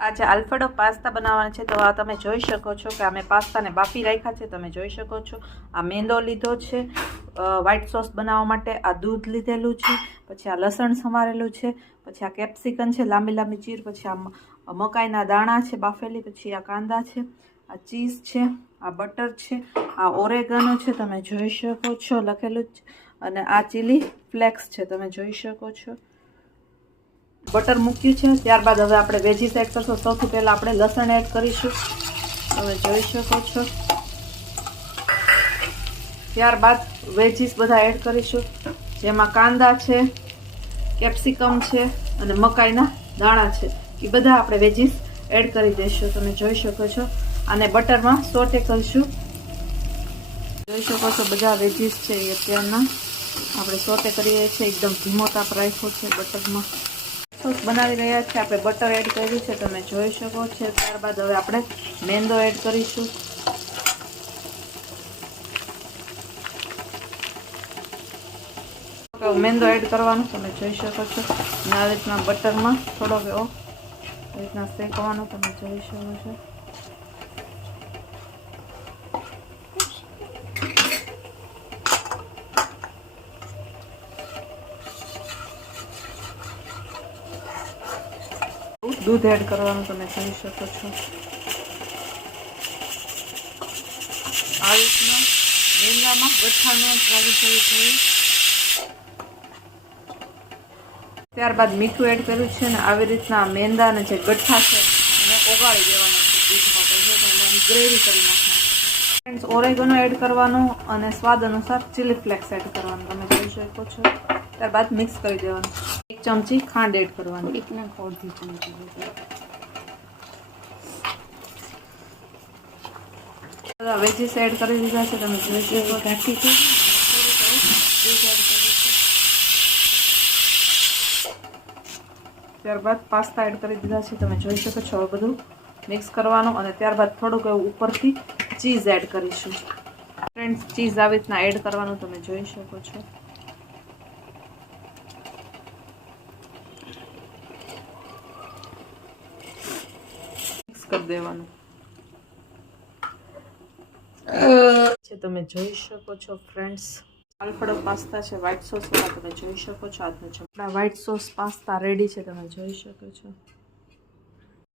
આજે Alfredo pasta બનાવવાના છે તો આ તમે જોઈ શકો છો કે અમે પાસ્તાને બાફી રાખ્યા છે. તમે જોઈ શકો છો આ મેંદો લીધો છે વ્હાઈટ સોસ બનાવવા માટે, આ દૂધ લીધેલું છે, પછી આ લસણ સમારેલું છે, પછી આ કેપ્સિકમ છે લાંબી લાંબી ચીર, પછી આ મકાઈના દાણા છે બાફેલી, પછી આ કાંદા છે, આ ચીઝ છે, આ બટર છે, આ ઓરેગાનો છે તમે જોઈ શકો છો લખેલું જ, અને આ ચીલી ફ્લેક્સ છે તમે જોઈ શકો છો. બટર મૂક્યું છે. ત્યારબાદ હવે આપણે વેજીસ એડ કરશું. સૌથી પહેલાં આપણે લસણ એડ કરીશું, તમે જોઈ શકો છો. ત્યારબાદ વેજીસ બધા એડ કરીશું, જેમાં કાંદા છે, કેપ્સિકમ છે અને મકાઈના દાણા છે. એ બધા આપણે વેજીસ એડ કરી દઈશું, તમે જોઈ શકો છો. અને બટરમાં સોટે કરીશું. જોઈ શકો છો બધા વેજીસ છે એ અત્યારના આપણે સોટે કરીએ છીએ. એકદમ ધીમો તાપ રાખ્યો છે બટરમાં. સોસ બનાવી રહ્યા છે. આપણે બટર એડ કર્યું છે, તમે જોઈ શકો છો. ત્યારબાદ હવે આપણે મેંદો એડ કરીશું. મેંદો એડ કરવાનું તમે જોઈ શકો છો. અને આ રીતના બટરમાં થોડોક એવો આ રીતના શેકવાનું તમે જોઈ શકો છો. દૂધ એડ કરવાનું તમે જોઈ શકો છો. આ રીતના મેંદામાં ગઠ્ઠા ન આવી જવું જોઈએ. ત્યારબાદ મીઠું એડ કર્યું છે ને આવી રીતના મેંદાને જે ગઠ્ઠા છે એને ઓગાળી દેવાના છે દૂધમાં, તો ગ્રેવી કરી નાખવાની. ફ્રેન્ડ્સ ઓરેગનો એડ કરવાનું અને સ્વાદ અનુસાર ચીલી ફ્લેક્સ એડ કરવાનું તમે જોઈ શકો છો. ત્યારબાદ મિક્સ કરી દેવાનું. 1 ચમચી ખાંડ એડ કરવાની. વેજીસ એડ કરી દીધા છે તમે જોઈ શકો. ઘાટી છે ત્યારબાદ પાસ્તા એડ કરી દીધા છે તમે જોઈ શકો છો. હવે બધું મિક્સ કરવાનું અને ત્યારબાદ થોડુંક એવું ઉપરથી ચીઝ એડ કરીશું. ફ્રેન્ડ્સ ચીઝ આવી રીતના એડ કરવાનું તમે જોઈ શકો છો. મિક્સ કરી દેવાનું છે તમે જોઈ શકો છો. ફ્રેન્ડ્સ આલ્ફ્રેડો પાસ્તા છે વ્હાઈટ સોસ વાળા, તમે જોઈ શકો છો. આજનો છે આપણા વ્હાઈટ સોસ પાસ્તા રેડી છે, તમે જોઈ શકો છો.